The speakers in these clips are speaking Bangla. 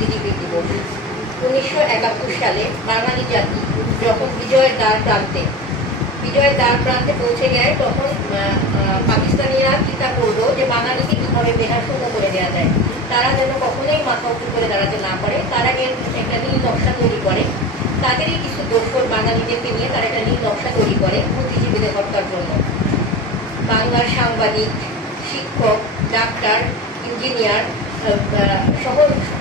বুদ্ধিজীবী দিবস। 1971 সালে বাঙালি জাতি যখন বিজয়ের দ্বার প্রান্তে পৌঁছে যায়, তখন পাকিস্তানিরা চিন্তা করলো যে বাঙালিকে কিভাবে বেহাশূন্য করে দেওয়া যায়। তারা যেন কখনোই মাথা উঁচু করে দাঁড়াতে না পারে, তারা একটা নীল নকশা তৈরি করে। তাদেরই কিছু দোসর বাঙালিদেরকে নিয়ে তারা একটা নীল নকশা তৈরি করে বুদ্ধিজীবীদের হত্যার জন্য। বাংলার সাংবাদিক, শিক্ষক, ডাক্তার, ইঞ্জিনিয়ার সহ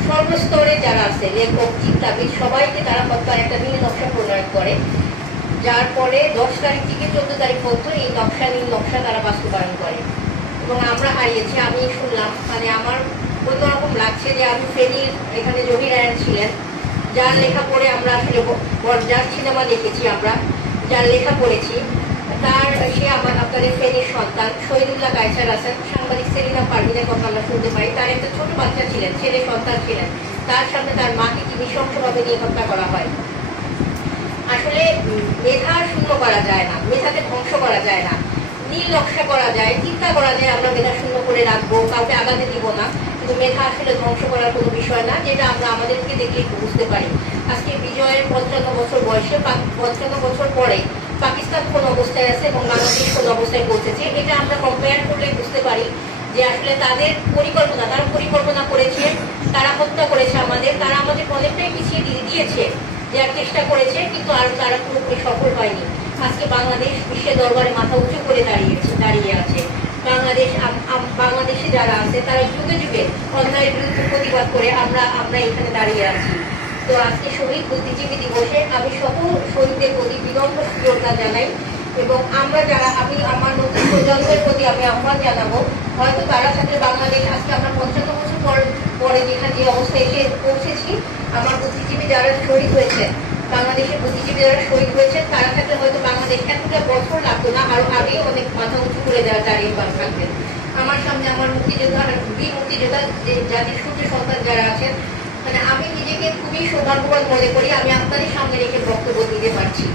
সর্বস্তরে যারা আছে, লেখক, চিন্তাবিদ, সবাইকে তারা হত্যার একটা নীল নকশা প্রণয়ন করে, যার পরে 10 তারিখ থেকে 14 তারিখ পর্যন্ত এই নীল নকশা তারা বাস্তবায়ন করে। এবং আমরা হারিয়েছি। আমি শুনলাম, মানে আমার অন্যরকম লাগছে যে আমি ফেনীর এখানে জহির আয়ন ছিলেন, যার লেখা পড়ে আমরা আসলে যার সিনেমা দেখেছি, আমরা যার লেখা পড়েছি, সে আপনাদের ফেনীর সন্তান শহীদুল্লাহ কায়সার আছেন, সাংবাদিক সেলিনা পারভিনের কথা আমরা শুনতে পাই। তার একটা ছোট বাচ্চা ছিলেন, ছেলে সন্তান ছিলেন, তার সামনে তার মাকে কি নৃশংসভাবে নিয়ে হত্যা করা হয়। আসলে মেধা শূন্য করা যায় না, মেধাকে ধ্বংস করা যায় না, নীল নকশা করা যায়, চিন্তা করা যায় আমরা মেধা শূন্য করে রাখবো, কাউকে আগাতে দিব না, কিন্তু মেধা আসলে ধ্বংস করার কোনো বিষয় না, যেটা আমরা আমাদেরকে দেখলে বুঝতে পারি। আজকে বিজয়ের 55 বছর বয়সে, 55 বছর পরে পাকিস্তান কোন অবস্থায় আছে এবং বাংলাদেশ কোন অবস্থায় পৌঁছেছে, এটা আমরা কম্পেয়ার করলে বুঝতে পারি যে আসলে তাদের তারা পরিকল্পনা করেছে, তারা হত্যা করেছে আমাদের, তারা আমাদের অনেকটাই পিছিয়ে দিয়েছে, দেওয়ার চেষ্টা করেছে, কিন্তু আর তারা পুরোপুরি সফল হয়নি। আজকে বাংলাদেশ বিশ্বের দরবারে মাথা উঁচু করে দাঁড়িয়ে আছে। বাংলাদেশে যারা আছে তারা যুগে যুগে অন্যায়ের বিরুদ্ধে প্রতিবাদ করে আমরা এখানে দাঁড়িয়ে আছি। তো আজকে শহীদ বুদ্ধিজীবী দিবসে আমি সকল শহীদদের প্রতি বিনম্র শ্রদ্ধা জানাই, এবং আমি আমার নতুন প্রজন্মের প্রতি আমি আহ্বান জানাবো, হয়তো তারা থাকলে বাংলাদেশ আজকে আমরা 55 বছর পরে যেখানে যে অবস্থায় এসে পৌঁছেছি, আমার বুদ্ধিজীবী যারা শহীদ হয়েছে, বাংলাদেশের বুদ্ধিজীবী যারা শহীদ হয়েছে, তারা থাকলে হয়তো বাংলাদেশ এতটা বছর লাগতো না, আরো আগেই অনেক মাথা উঁচু করে দাঁড়িয়ে থাকবেন। আমার সামনে আমার বীর মুক্তিযোদ্ধা জাতির সূর্য সন্তান যারা আছেন, মানে আমি নিজেকে খুবই সৌভাগ্যবান মনে করি, আমি আপনাদের সামনে রেখে বক্তব্য দিতে পারছি।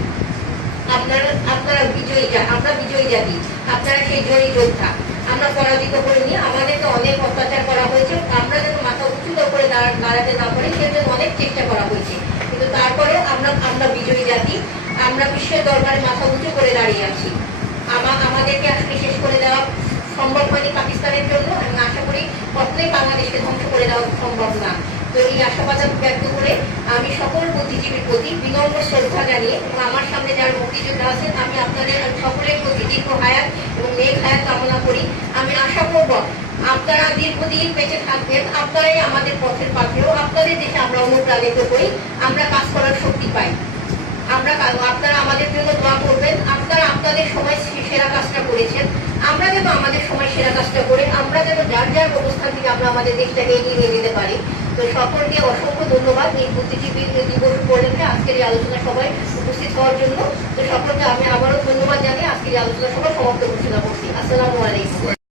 আপনারা বিজয়ী, আমরা বিজয়ী জাতি, আপনারা সেই জয়ী যোদ্ধা। আমরা পরাজিত করিনি, আমাদেরকে অনেক অত্যাচার করা হয়েছে, আমরা যেন মাথা উঁচু করে দাঁড়াতে না পারি সেজন্য অনেক চেষ্টা করা হয়েছে, কিন্তু তারপরেও আমরা বিজয়ী জাতি, আমরা বিশ্বের দরবারে মাথা উঁচু করে দাঁড়িয়ে আছি। আমাদেরকে আসলে শেষ করে দেওয়া সম্ভব হয়নি পাকিস্তানের জন্য, আমি আশা করি কখনোই বাংলাদেশকে ধ্বংস করে দেওয়া সম্ভব না। তো এই আশাবাদ ব্যক্ত করে আমি সকল বুদ্ধিজীবীর প্রতি বিনম্র শ্রদ্ধা জানিয়ে, এবং আমার সামনে যারা মুক্তিযোদ্ধা আছেন, আমি আপনাদের সকলের প্রতি দীর্ঘ হায়াত এবং নেক হায়াত কামনা করি। আমি আশা করব আপনারা দীর্ঘদিন বেঁচে থাকবেন, আপনারাই আমাদের পথের পাথেয়, আপনাদের দেখে আমরা অনুপ্রাণিত করি, আমরা কাজ করার শক্তি পাই। আপনারা আমাদের জন্য দোয়া করবেন, আপনারা আপনাদের সময় সেরা কাজটা করেছেন, আমরা যেন আমাদের সময় সেরা কাজটা করে আমরা যেন যার অবস্থান থেকে আমরা আমাদের দেশটাকে এগিয়ে নিয়ে যেতে পারি। তো সকলকে অসংখ্য ধন্যবাদ এই বুদ্ধিজীবী দিবস উপলক্ষে আজকের এই আলোচনা সভায় উপস্থিত হওয়ার জন্য। তো সকলকে আমি আবারও ধন্যবাদ জানিয়ে আজকের এই আলোচনা সভা সমাপ্ত ঘোষণা করছি। আসসালামু আলাইকুম।